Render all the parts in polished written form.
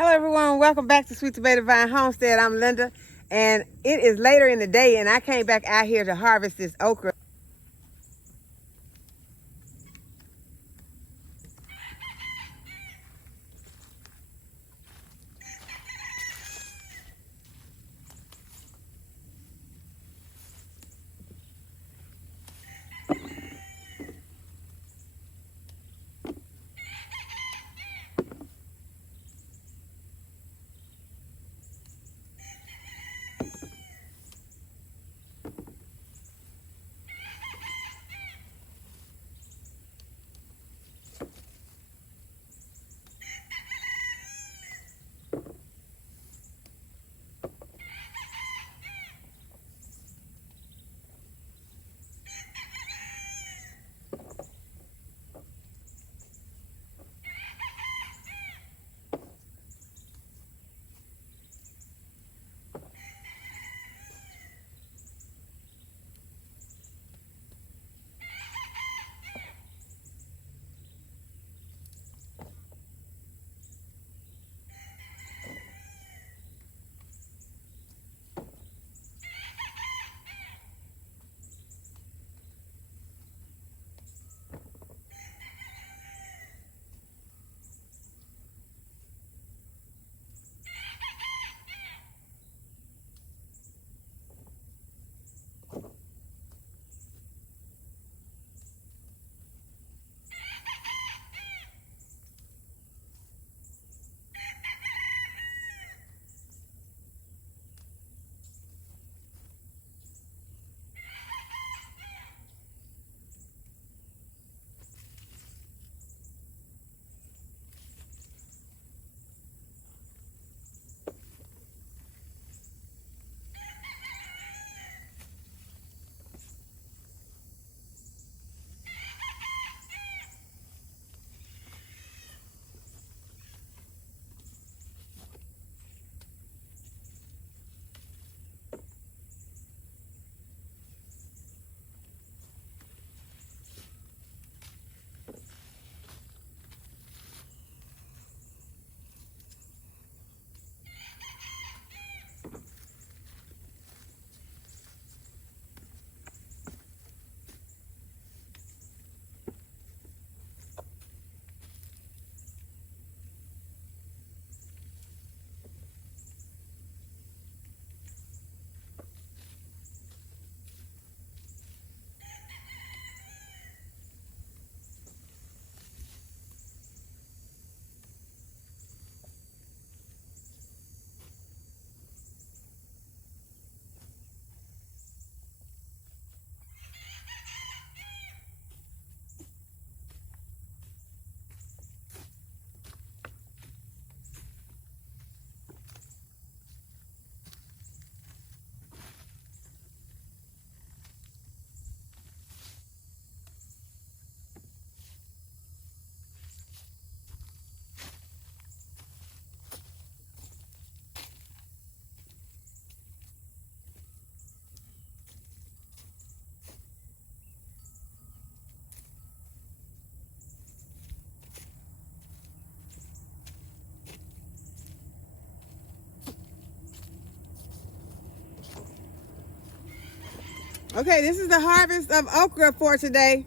Hello everyone, welcome back to Sweet Tomato Vine Homestead. I'm Linda, and it is later in the day, and I came back out here to harvest this okra. Okay, this is the harvest of okra for today.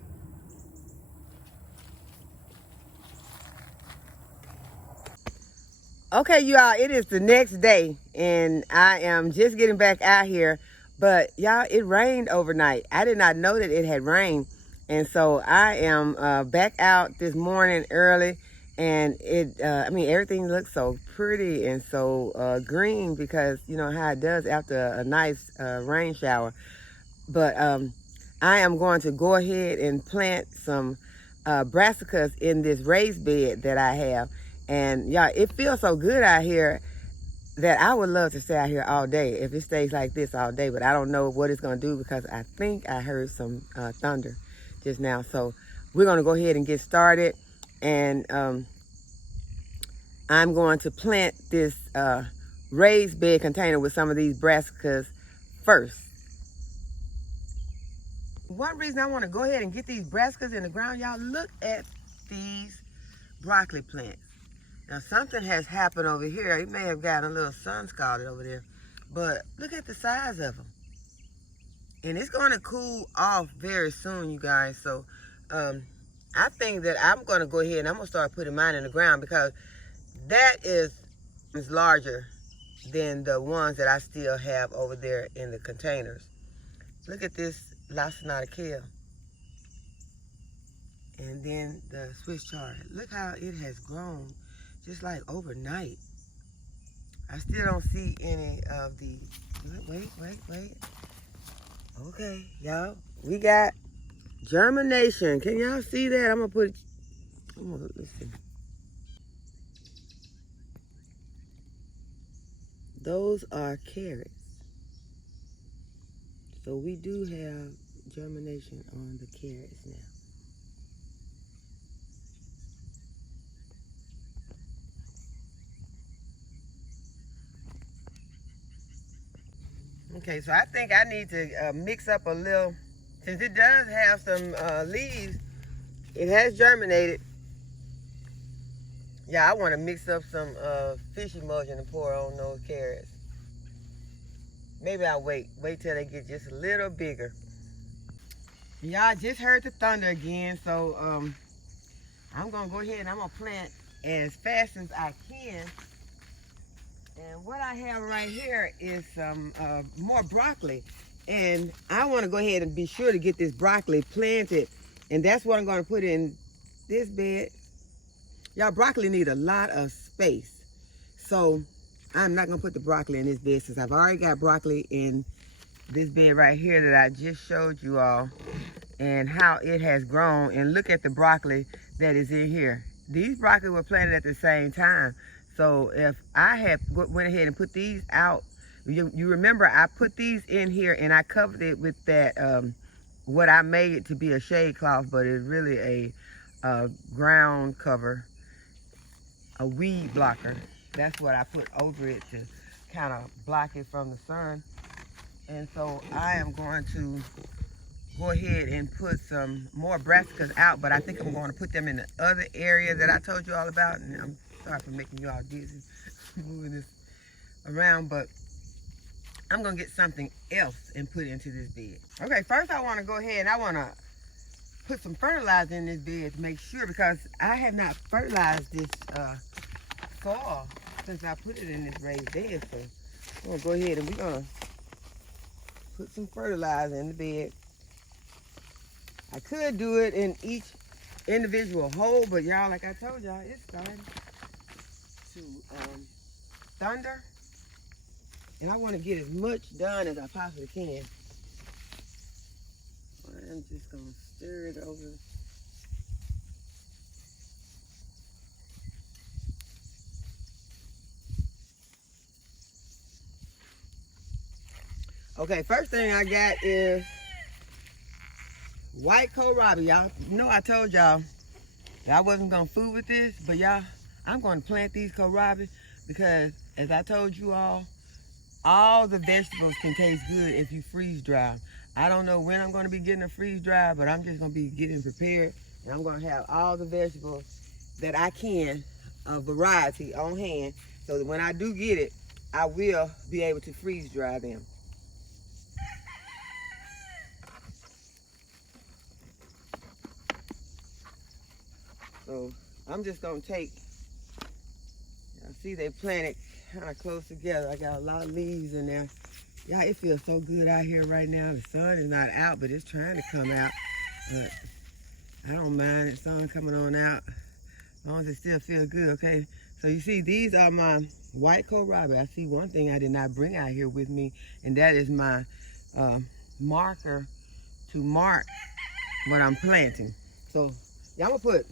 Okay, you all, it is the next day, and I am just getting back out here. But y'all, it rained overnight. I did not know that it had rained, and so I am back out this morning early, and I mean, everything looks so pretty and so green because you know how it does after a nice rain shower. But I am going to go ahead and plant some brassicas in this raised bed that I have. And y'all, it feels so good out here that I would love to stay out here all day if it stays like this all day. But I don't know what it's going to do because I think I heard some thunder just now. So we're going to go ahead and get started. And I'm going to plant this raised bed container with some of these brassicas first. One reason I want to go ahead and get these brassicas in the ground, y'all, look at these broccoli plants. Now something has happened over here. It may have gotten a little sun scalded over there. But look at the size of them. And it's going to cool off very soon, you guys. So I think that I'm going to go ahead and I'm going to start putting mine in the ground, because that is larger than the ones that I still have over there in the containers. Look at this lacinated kale. And then the Swiss chard. Look how it has grown just like overnight. I still don't see any of the, wait. Okay, y'all, we got germination. Can y'all see that? I'm gonna let's see. Those are carrots. So we do have germination on the carrots now. Okay, so I think I need to mix up a little, since it does have some leaves, it has germinated. Yeah, I want to mix up some fish emulsion and pour on those carrots. Maybe I'll wait till they get just a little bigger. Y'all just heard the thunder again, so I'm gonna go ahead and I'm gonna plant as fast as I can. And what I have right here is some more broccoli. And I want to go ahead and be sure to get this broccoli planted. And that's what I'm going to put in this bed. Y'all, broccoli need a lot of space. So I'm not going to put the broccoli in this bed, since I've already got broccoli in this bed right here that I just showed you all. And how it has grown. And look at the broccoli that is in here. These broccoli were planted at the same time. So if I had went ahead and put these out, you remember I put these in here and I covered it with that, what I made it to be a shade cloth, but it's really a ground cover, a weed blocker. That's what I put over it to kind of block it from the sun. And so I am going to go ahead and put some more brassicas out, but I think I'm going to put them in the other area that I told you all about. And I'm sorry for making you all dizzy moving this around, but I'm gonna get something else and put into this bed. Okay, first I want to go ahead and I want to put some fertilizer in this bed to make sure, because I have not fertilized this soil since I put it in this raised bed. So I'm gonna go ahead and we're gonna put some fertilizer in the bed. I could do it in each individual hole, but y'all, like I told y'all, it's starting to thunder, and I want to get as much done as I possibly can. I'm just gonna stir it over. Okay, first thing I got is white kohlrabi. Y'all know I told y'all that I wasn't gonna food with this, but y'all, I'm going to plant these kohlrabi because, as I told you all the vegetables can taste good if you freeze dry. I don't know when I'm going to be getting a freeze dry, but I'm just going to be getting prepared. And I'm going to have all the vegetables that I can, a variety on hand, so that when I do get it, I will be able to freeze dry them. So I'm just going to take, I see they planted kind of close together. I got a lot of leaves in there. Yeah, it feels so good out here right now. The sun is not out, but it's trying to come out. But I don't mind the sun coming on out, as long as it still feels good, okay? So you see, these are my white kohlrabi. I see one thing I did not bring out here with me, and that is my marker to mark what I'm planting. So yeah, I'm gonna put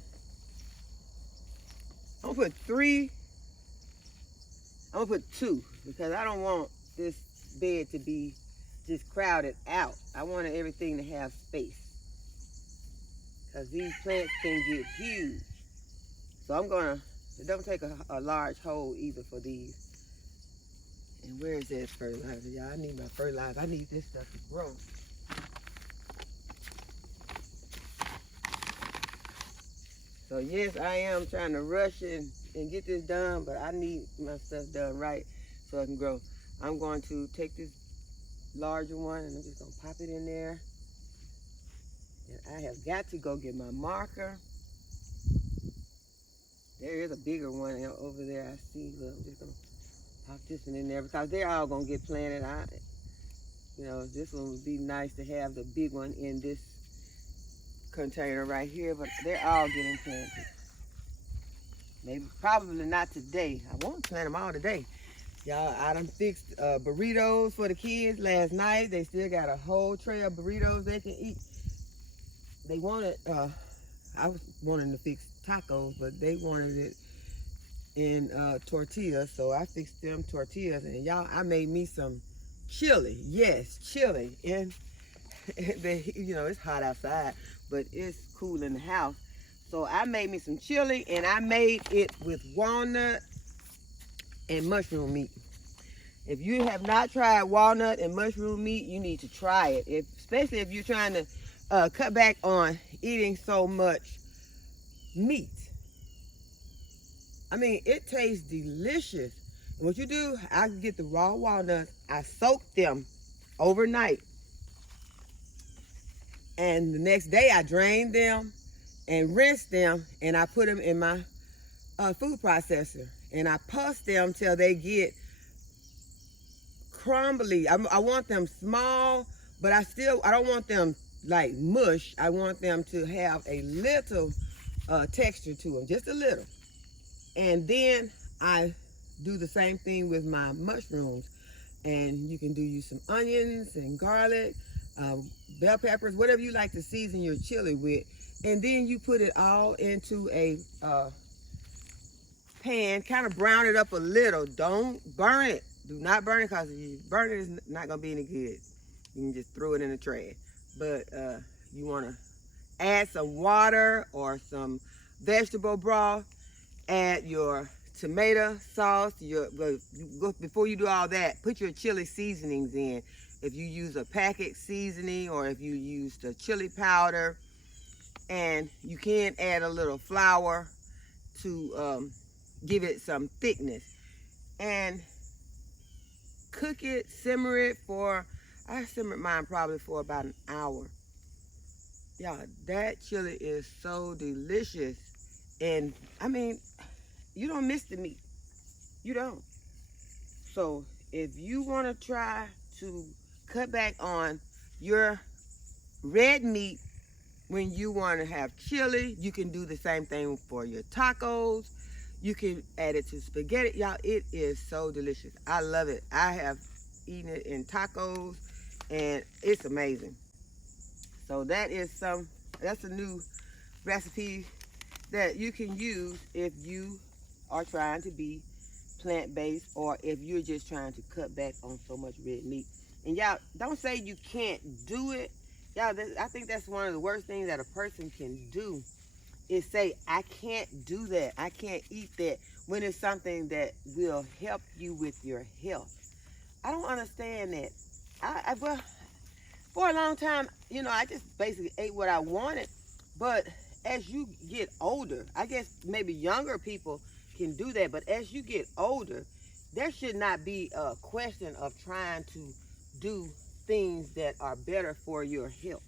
two, because I don't want this bed to be just crowded out. I wanted everything to have space, because these plants can get huge. So it don't take a large hole either for these. And where is that fertilizer, y'all? I need my fertilizer. I need this stuff to grow. So yes, I am trying to rush and and get this done, but I need my stuff done right so I can grow. I'm going to take this larger one and I'm just gonna pop it in there. And I have got to go get my marker. There is a bigger one over there I see. Look, I'm just gonna pop this one in there because they're all gonna get planted. You know, this one would be nice to have the big one in this container right here, but they're all getting planted. Maybe, probably not today. I won't plant them all today. Y'all, I done fixed burritos for the kids last night. They still got a whole tray of burritos they can eat. They wanted, I was wanting to fix tacos, but they wanted it in tortillas, so I fixed them tortillas. And y'all, I made me some chili. Yes, chili. And you know, it's hot outside, but it's cool in the house. So I made me some chili, and I made it with walnut and mushroom meat. If you have not tried walnut and mushroom meat, you need to try it. Especially if you're trying to cut back on eating so much meat. I mean, it tastes delicious. And what you do, I get the raw walnuts, I soak them overnight. And the next day I drain them and rinse them, and I put them in my food processor. And I puff them till they get crumbly. I want them small, but I don't want them like mush. I want them to have a little texture to them, just a little. And then I do the same thing with my mushrooms. And you can use some onions and garlic, bell peppers, whatever you like to season your chili with. And then you put it all into a pan, kind of brown it up a little. Don't burn it. Do not burn it, because if you burn it, it's not going to be any good. You can just throw it in the trash. But you want to add some water or some vegetable broth. Add your tomato sauce. Before you do all that, put your chili seasonings in. If you use a packet seasoning or if you use the chili powder. And you can add a little flour to give it some thickness. And cook it, simmer it for, I simmered mine probably for about an hour. Y'all, that chili is so delicious. And I mean, you don't miss the meat. You don't. So if you want to try to cut back on your red meat when you want to have chili, you can do the same thing for your tacos. You can add it to spaghetti. Y'all, it is so delicious. I love it. I have eaten it in tacos, and it's amazing. So that's a new recipe that you can use if you are trying to be plant-based, or if you're just trying to cut back on so much red meat. And y'all, don't say you can't do it. Y'all, I think that's one of the worst things that a person can do, is say, I can't do that. I can't eat that, when it's something that will help you with your health. I don't understand that. Well, for a long time, you know, I just basically ate what I wanted. But as you get older, I guess maybe younger people can do that. But as you get older, there should not be a question of trying to do things that are better for your health.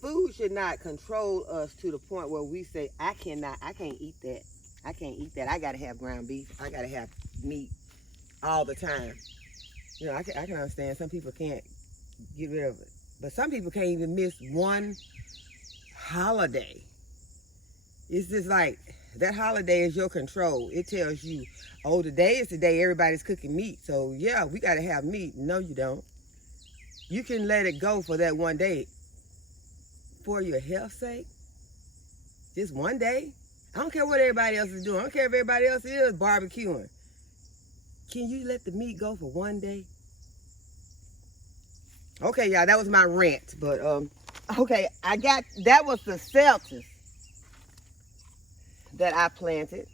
Food should not control us to the point where we say, I can't eat that. I can't eat that. I got to have ground beef. I got to have meat all the time. You know, I can understand some people can't get rid of it. But some people can't even miss one holiday. It's just like, that holiday is your control. It tells you, oh, today is the day everybody's cooking meat. So, yeah, we got to have meat. No, you don't. You can let it go for that one day. For your health's sake. Just one day. I don't care what everybody else is doing. I don't care if everybody else is barbecuing. Can you let the meat go for one day? Okay, y'all, that was my rant. But, okay, that was the Celtics that I planted.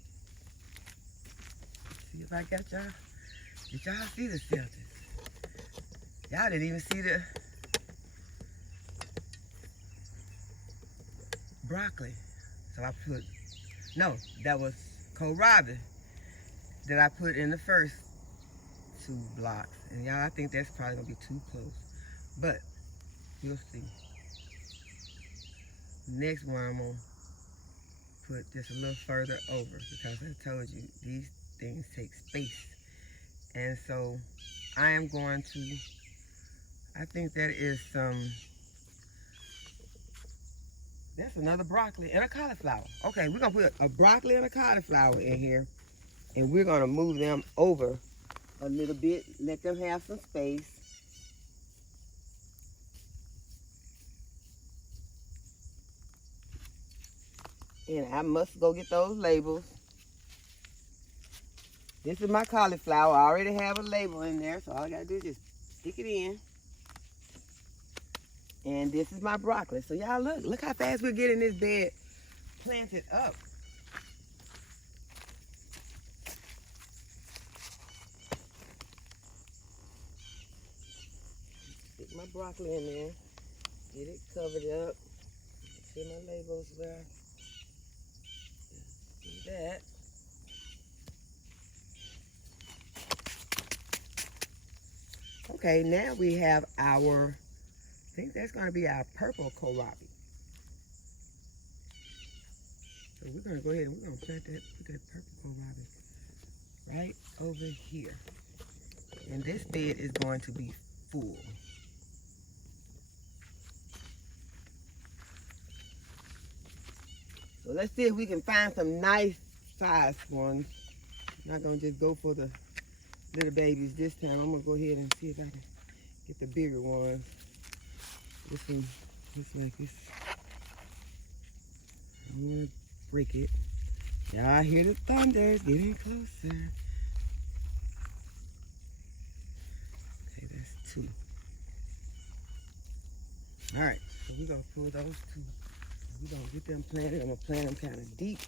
See if I got y'all. Did y'all see the Celtics? Y'all didn't even see the broccoli. So I put, no, that was kohlrabi that I put in the first 2 blocks. And y'all, I think that's probably gonna be too close, but you'll see. Next one I'm gonna put just a little further over because I told you these things take space. And so I am going to, I think that is that's another broccoli and a cauliflower. Okay, we're gonna put a broccoli and a cauliflower in here, and we're gonna move them over a little bit, let them have some space. And I must go get those labels. This is my cauliflower. I already have a label in there, so all I gotta do is just stick it in. And this is my broccoli. So y'all look how fast we're getting this bed planted up. Stick my broccoli in there, get it covered up. See my labels there. Do that. Okay, now we have our, I think that's going to be our purple kohlrabi. So we're going to go ahead and we're going to plant that, put that purple kohlrabi right over here. And this bed is going to be full. So let's see if we can find some nice sized ones. I'm not going to just go for the little babies this time. I'm going to go ahead and see if I can get the bigger ones. This one looks like it's, I'm going to break it. Y'all hear the thunder, it's getting closer. Okay, that's 2. All right, so we're going to pull those 2. We're going to get them planted. I'm going to plant them kind of deep.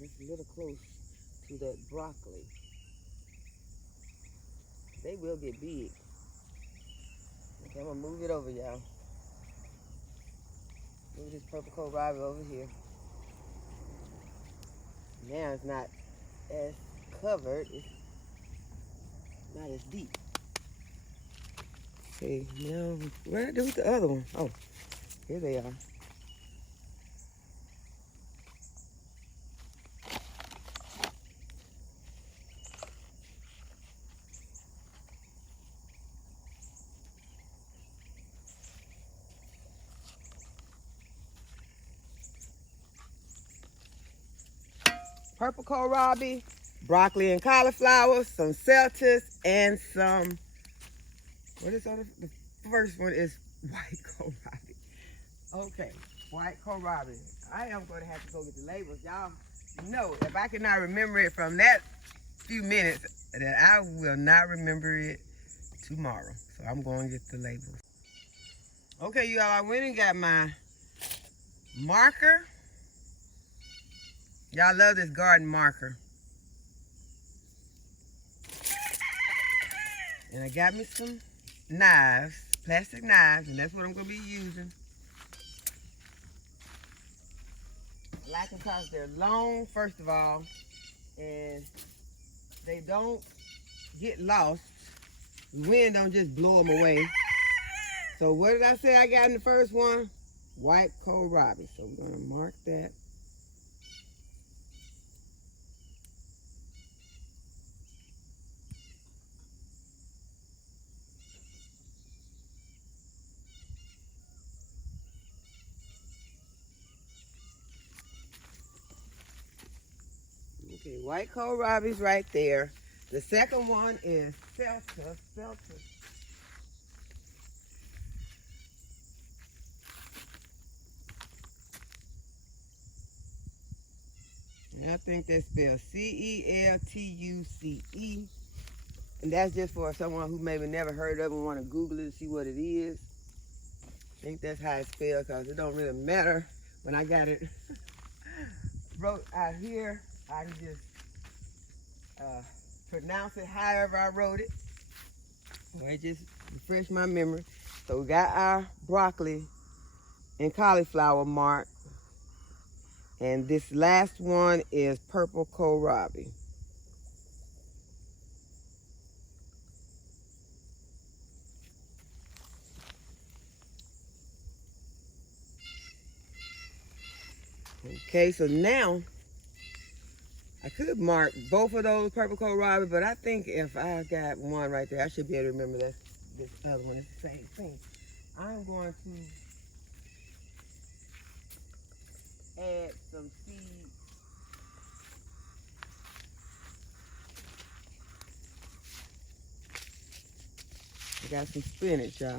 That's a little close to that broccoli. They will get big. Okay, I'm going to move it over, y'all. Move this purple kohlrabi over here. Now it's not as covered. It's not as deep. Okay, now what did I do with the other one? Oh, here they are. Purple kohlrabi, broccoli and cauliflower, some lettuce, and some, what is on the first one is white kohlrabi. Okay, white kohlrabi. I am going to have to go get the labels. Y'all know, if I cannot remember it from that few minutes, that I will not remember it tomorrow. So I'm going to get the labels. Okay, you all, I went and got my marker. Y'all love this garden marker. And I got me some knives, plastic knives, and that's what I'm going to be using. I like them because they're long, first of all, and they don't get lost. The wind don't just blow them away. So what did I say I got in the first one? White kohlrabi. So we're going to mark that. Okay, white kohlrabi's right there. The second one is lettuce. And I think that's spelled C-E-L-T-U-C-E. And that's just for someone who maybe never heard of it and want to Google it to see what it is. I think that's how it's spelled because it don't really matter when I got it wrote out here. I can just pronounce it however I wrote it. So it just refresh my memory. So we got our broccoli and cauliflower marked. And this last one is purple kohlrabi. Okay, so now I could mark both of those purple kohlrabi, but I think if I got one right there, I should be able to remember that this other one is the same thing. I'm going to add some seeds. I got some spinach, y'all.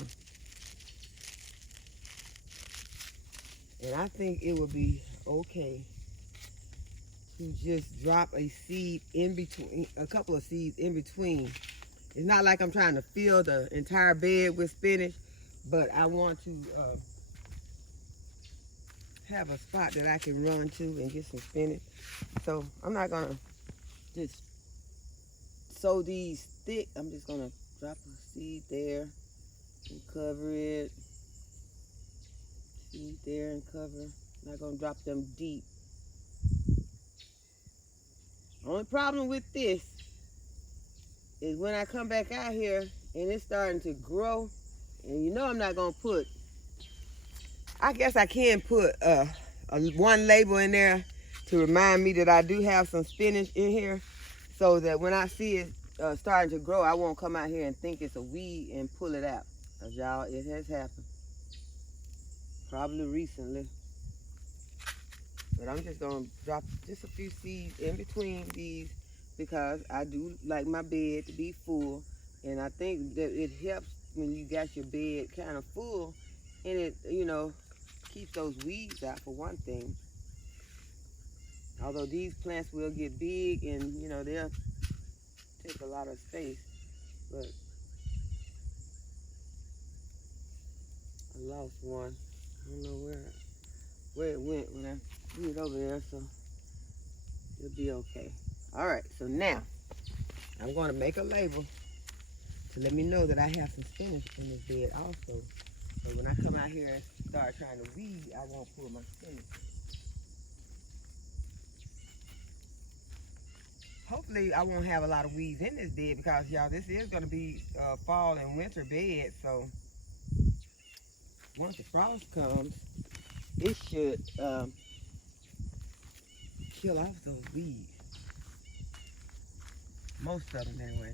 And I think it would be okay to just drop a seed in between, a couple of seeds in between. It's not like I'm trying to fill the entire bed with spinach, but I want to have a spot that I can run to and get some spinach. So I'm not gonna just sow these thick. I'm just gonna drop a seed there and cover it. Seed there and cover. I'm not gonna drop them deep. Only problem with this is when I come back out here and it's starting to grow, and you know I'm not gonna put, I guess I can put one label in there to remind me that I do have some spinach in here, so that when I see it starting to grow, I won't come out here and think it's a weed and pull it out. Cause y'all, it has happened. Probably recently. But I'm just gonna drop just a few seeds in between these because I do like my bed to be full. And I think that it helps when you got your bed kind of full, and it, you know, keeps those weeds out for one thing. Although these plants will get big and, you know, they'll take a lot of space. But I lost one. I don't know where it went when I threw it over there, so it'll be okay. All right, so now I'm going to make a label to let me know that I have some spinach in this bed also. So when I come out here and start trying to weed, I won't pull my spinach. Hopefully I won't have a lot of weeds in this bed because, y'all, this is going to be fall and winter bed. So once the frost comes, it should kill off those weeds. Most of them anyway.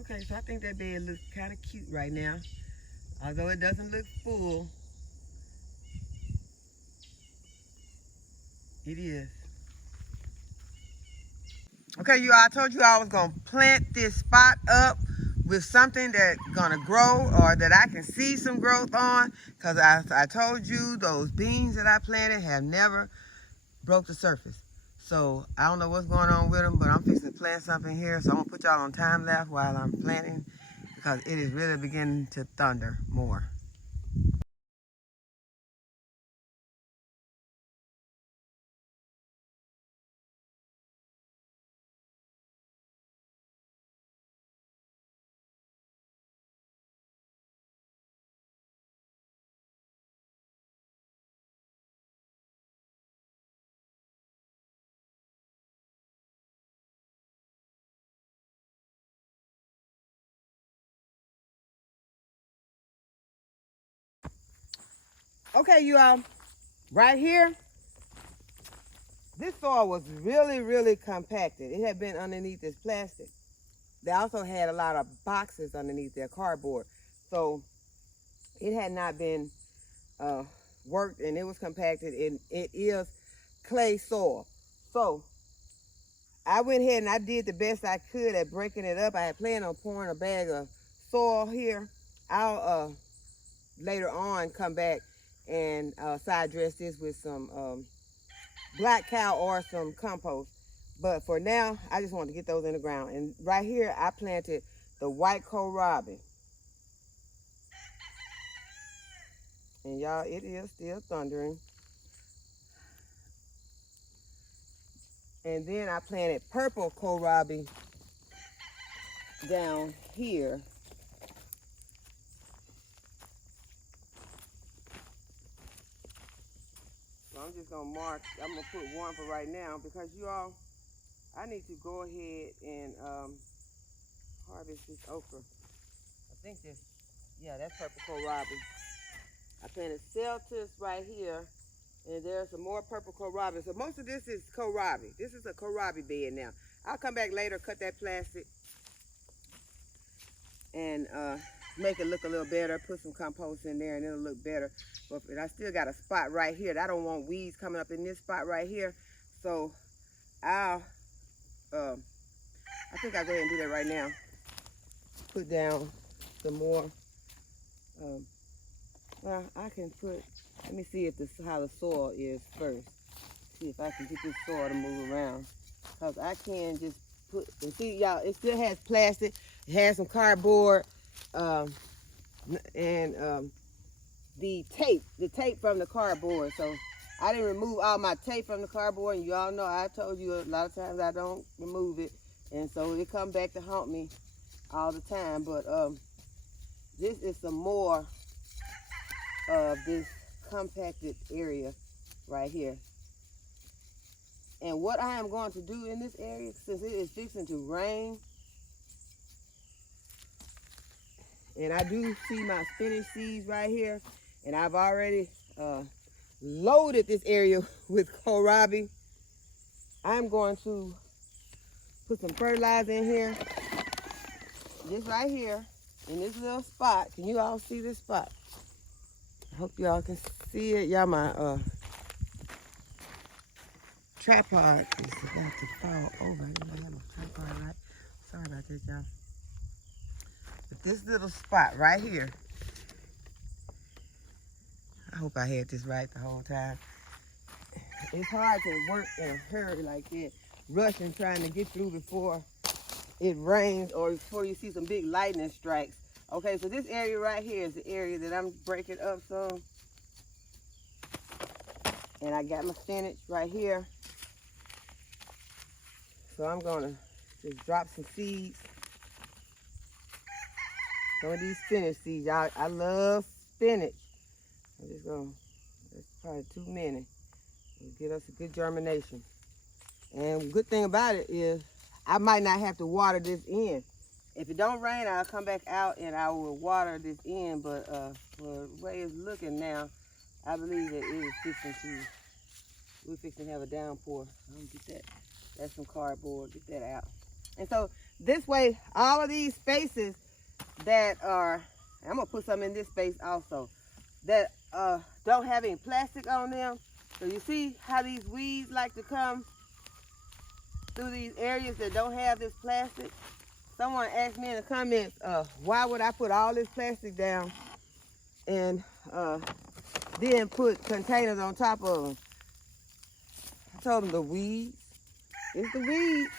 Okay, so I think that bed looks kind of cute right now. Although it doesn't look full, it is. Okay, you all, I told you I was going to plant this spot up with something that's going to grow or that I can see some growth on, because I told you those beans that I planted have never broke the surface. So I don't know what's going on with them, but I'm fixing to plant something here. So I'm going to put y'all on time-lapse while I'm planting because it is really beginning to thunder more. Okay, you all, right here, this soil was really, really compacted. It had been underneath this plastic. They also had a lot of boxes underneath their cardboard. So it had not been worked, and it was compacted, and it is clay soil. So I went ahead and I did the best I could at breaking it up. I had planned on pouring a bag of soil here. I'll later on come back and side dress this with some black cow or some compost. But for now, I just wanted to get those in the ground. And right here, I planted the white kohlrabi. And y'all, it is still thundering. And then I planted purple kohlrabi down here. So I'm just gonna mark, I'm gonna put one for right now because you all, I need to go ahead and harvest this okra. I think this, yeah, that's purple kohlrabi. I planted celtus right here, and there's some more purple kohlrabi. So most of this is kohlrabi. This is a kohlrabi bed now. I'll come back later, cut that plastic, and make it look a little better. Put some compost in there, and it'll look better. But I still got a spot right here. I don't want weeds coming up in this spot right here. So I think I'll go ahead and do that right now. Put down some more. Well, I can put, let me see if how the soil is first. See if I can get this soil to move around. Because I can just put, and see y'all, it still has plastic. It has some cardboard and the tape from the cardboard. So I didn't remove all my tape from the cardboard, and you all know I told you a lot of times I don't remove it. And so it come back to haunt me all the time. But this is some more of this compacted area right here. And what I am going to do in this area, since it is fixing to rain, and I do see my spinach seeds right here, and I've already loaded this area with kohlrabi. I'm going to put some fertilizer in here, just right here, in this little spot. Can you all see this spot? I hope y'all can see it. Y'all, my tripod is about to fall over. I didn't know I had my tripod right. Sorry about this, y'all. But this little spot right here, I hope I had this right the whole time. It's hard to work in a hurry like that, rushing, trying to get through before it rains or before you see some big lightning strikes. Okay, so this area right here is the area that I'm breaking up some. And I got my spinach right here. So I'm gonna just drop some seeds. Some of these spinach seeds, y'all, I love spinach. I'm just gonna, that's probably too many. It'll get us a good germination. And good thing about it is I might not have to water this in. If it don't rain, I'll come back out and I will water this in. But for the way it's looking now, I believe that it is we're fixing to have a downpour. I'm gonna get that. That's some cardboard. Get that out. And so this way, all of these spaces that are, I'm gonna put some in this space also, that don't have any plastic on them. So you see how these weeds like to come through these areas that don't have this plastic? Someone asked me in the comments, why would I put all this plastic down and then put containers on top of them? I told them the weeds. It's the weeds.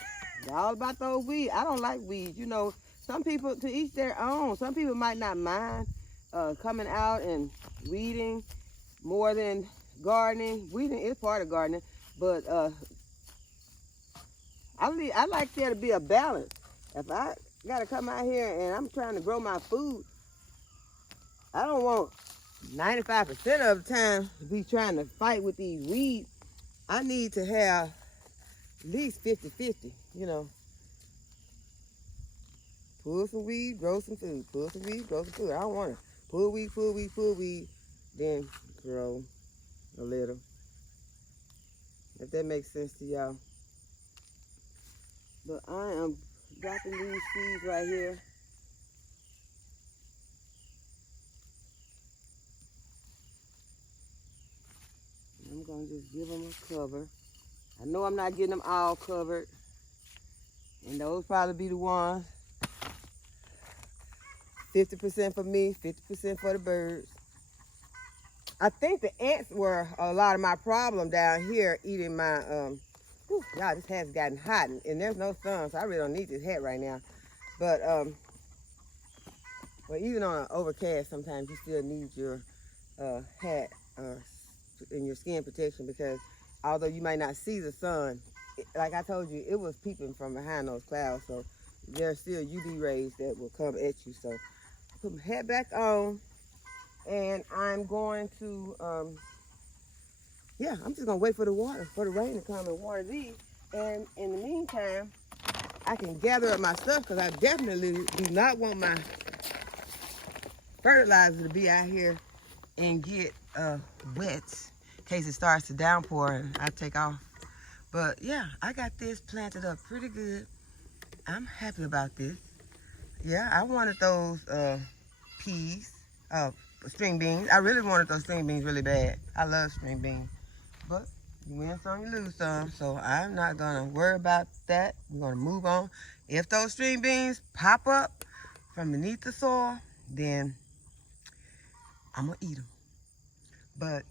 It's all about those weeds. I don't like weeds. You know, some people, to each their own. Some people might not mind coming out and weeding more than gardening. Weeding is part of gardening, but I like there to be a balance. If I gotta come out here and I'm trying to grow my food, I don't want 95% of the time to be trying to fight with these weeds. I need to have at least 50-50, you know. Pull some weed, grow some food. Pull some weed, grow some food. I don't want to pull weed, then grow a little. If that makes sense to y'all. But I am dropping these seeds right here. I'm going to just give them a cover. I know I'm not getting them all covered. And those probably be the ones. 50% for me, 50% for the birds. I think the ants were a lot of my problem down here eating my, y'all, this hat's gotten hot and there's no sun, so I really don't need this hat right now. But, well, even on an overcast, sometimes you still need your hat and your skin protection, because although you might not see the sun, like I told you, it was peeping from behind those clouds. So there's still UV rays that will come at you. So put my hat back on, and I'm going to, yeah, I'm just gonna wait for the rain to come and water these. And in the meantime, I can gather up my stuff because I definitely do not want my fertilizer to be out here and get wet in case it starts to downpour and I take off. But yeah, I got this planted up pretty good. I'm happy about this. Yeah, I wanted those peas, string beans. I really wanted those string beans really bad. I love string beans. But you win some, you lose some. So I'm not gonna worry about that. We're gonna move on. If those string beans pop up from beneath the soil, then I'm gonna eat them. But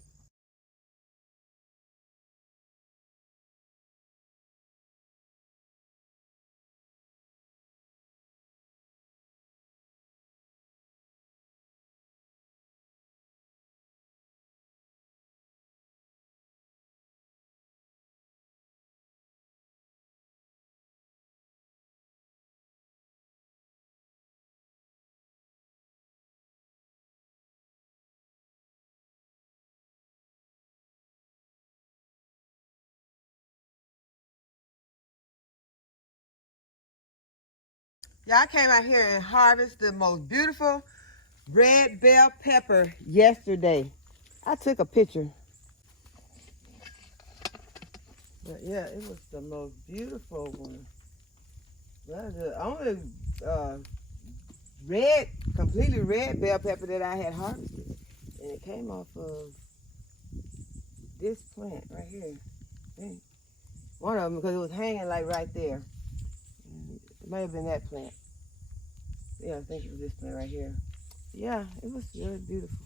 yeah, I came out here and harvested the most beautiful red bell pepper yesterday. I took a picture. But yeah, it was the most beautiful one. Well, the only uh, red, completely red bell pepper that I had harvested. And it came off of this plant right here. One of them, because it was hanging like right there. It might have been that plant. Yeah, I think it was this plant right here. Yeah, it was really beautiful.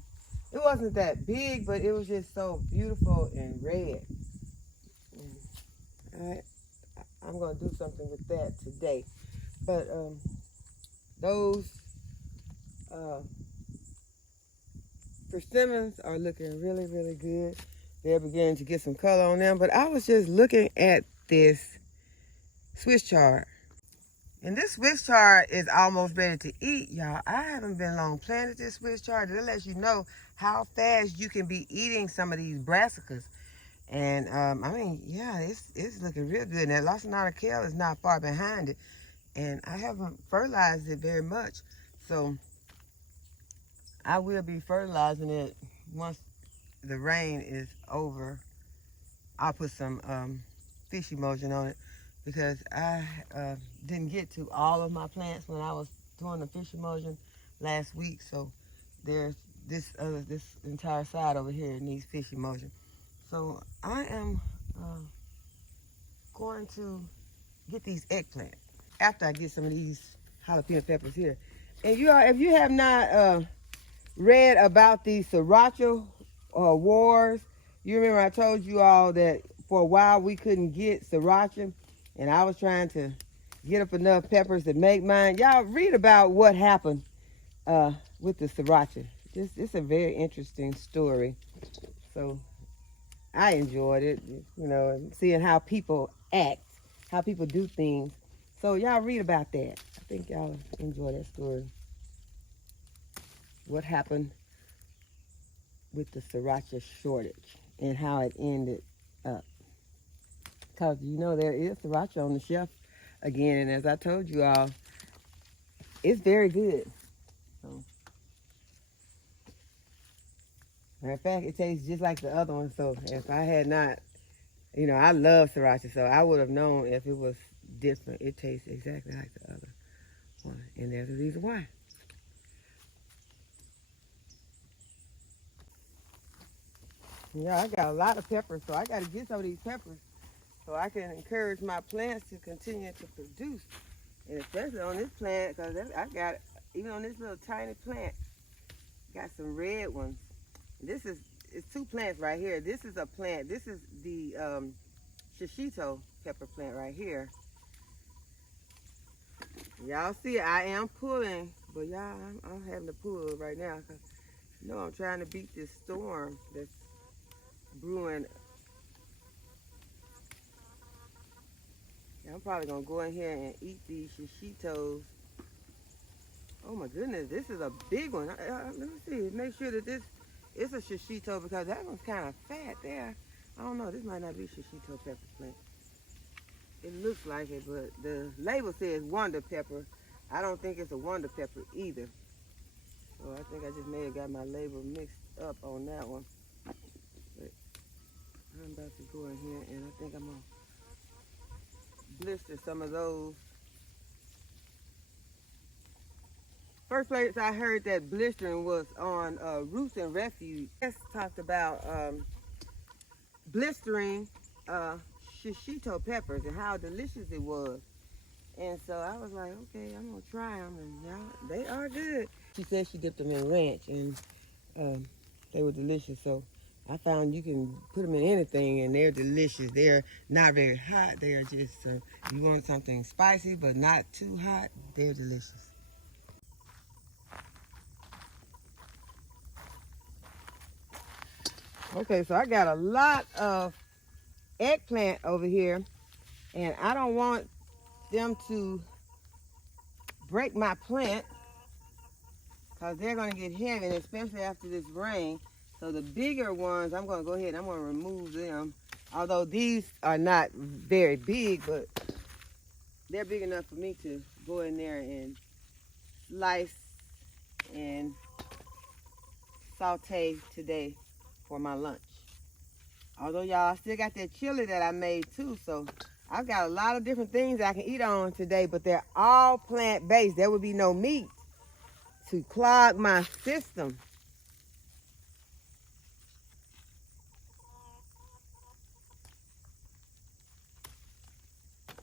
It wasn't that big, but it was just so beautiful and red. I'm going to do something with that today. But those persimmons are looking really, really good. They're beginning to get some color on them. But I was just looking at this Swiss chard. And this Swiss chard is almost ready to eat, y'all. I haven't been long planted this Swiss chard. It lets you know how fast you can be eating some of these brassicas. And I mean, yeah, it's looking real good. Now, Lacinato kale is not far behind it. And I haven't fertilized it very much. So I will be fertilizing it once the rain is over. I'll put some fish emulsion on it because I didn't get to all of my plants when I was doing the fish emulsion last week. So there's this entire side over here needs fish emulsion. So I am going to get these eggplants after I get some of these jalapeno peppers here. And you all, if you have not read about the sriracha wars, you remember I told you all that for a while we couldn't get sriracha, and I was trying to get up enough peppers to make mine. Y'all read about what happened with the sriracha. It's a very interesting story. So I enjoyed it, you know, seeing how people act, how people do things. So y'all read about that. I think y'all enjoy that story. What happened with the sriracha shortage and how it ended up. Because you know there is sriracha on the shelf again, and as I told you all, it's very good. So, matter of fact, it tastes just like the other one. So if I had not, you know, I love sriracha, so I would have known if it was different. It tastes exactly like the other one, and there's a reason why. Yeah, I got a lot of peppers, so I got to get some of these peppers so I can encourage my plants to continue to produce. And especially on this plant, because I got, even on this little tiny plant, got some red ones. This is, it's two plants right here. This is a plant, this is the shishito pepper plant right here. Y'all see, I am pulling, but y'all, I'm having to pull right now because, you know, I'm trying to beat this storm that's brewing. I'm probably gonna go in here and eat these shishitos. Oh my goodness, this is a big one. Let me see, make sure that this is a shishito because that one's kind of fat there. I don't know, this might not be shishito pepper plant. It looks like it, but the label says wonder pepper. I don't think it's a wonder pepper either. So I think I just may have got my label mixed up on that one. But I'm about to go in here and I think I'm gonna blister some of those. First place I heard that blistering was on Roots and Refuge. Yes, talked about blistering shishito peppers and how delicious it was. And so I was like, okay, I'm gonna try them, and y'all, they are good. She said she dipped them in ranch, and they were delicious. So I found you can put them in anything, and they're delicious. They're not very hot. They are just, you want something spicy, but not too hot, they're delicious. Okay, so I got a lot of eggplant over here, and I don't want them to break my plant because they're going to get heavy, and especially after this rain. So the bigger ones, I'm going to go ahead and I'm going to remove them. Although these are not very big, but they're big enough for me to go in there and slice and saute today for my lunch. Although y'all, I still got that chili that I made too, so I've got a lot of different things I can eat on today, but they're all plant-based. There would be no meat to clog my system.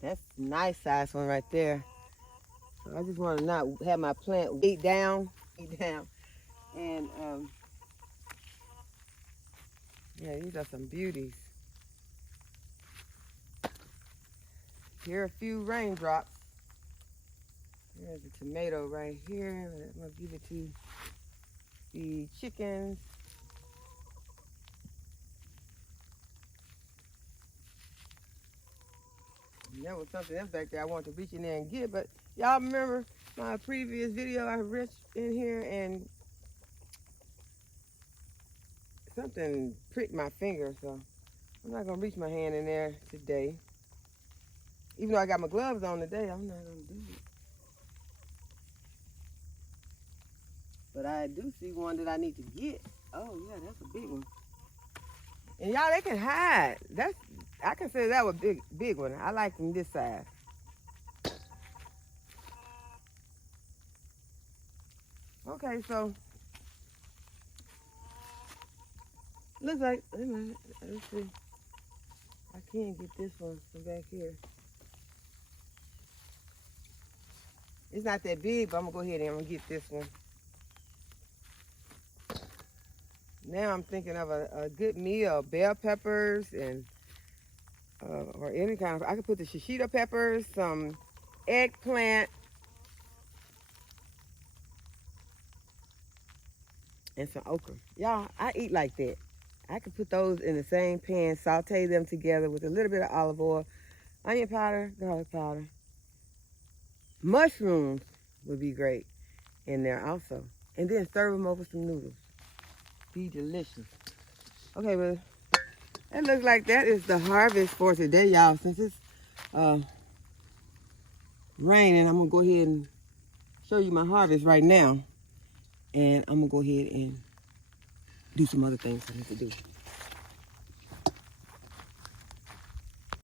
That's a nice size one right there. So I just want to not have my plant weighed down. And yeah, these are some beauties. Here are a few raindrops. There's a tomato right here. I'm gonna give it to the chickens. And there was something else back there I wanted to reach in there and get, but y'all remember my previous video I reached in here and something pricked my finger, so I'm not gonna reach my hand in there today. Even though I got my gloves on today, I'm not gonna do it. But I do see one that I need to get. Oh yeah, that's a big one. And y'all, they can hide. I consider that a big one. I like them this size. Okay, so looks like, let's see. I can't get this one from back here. It's not that big, but I'm gonna go ahead and I'm gonna get this one. Now I'm thinking of a good meal of bell peppers and or any kind of, I could put the shishito peppers, some eggplant, and some okra. Y'all, I eat like that. I could put those in the same pan, saute them together with a little bit of olive oil, onion powder, garlic powder. Mushrooms would be great in there also. And then serve them over some noodles. Be delicious. Okay, well, it looks like that is the harvest for today, y'all. Since it's raining, I'm gonna go ahead and show you my harvest right now. And I'm gonna go ahead and do some other things I need to do.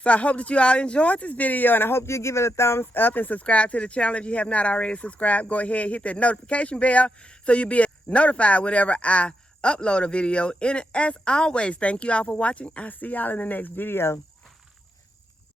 So I hope that you all enjoyed this video, and I hope you give it a thumbs up and subscribe to the channel if you have not already subscribed. Go ahead and hit that notification bell so you'll be notified whenever I upload a video. And as always, thank you all for watching. I'll see y'all in the next video.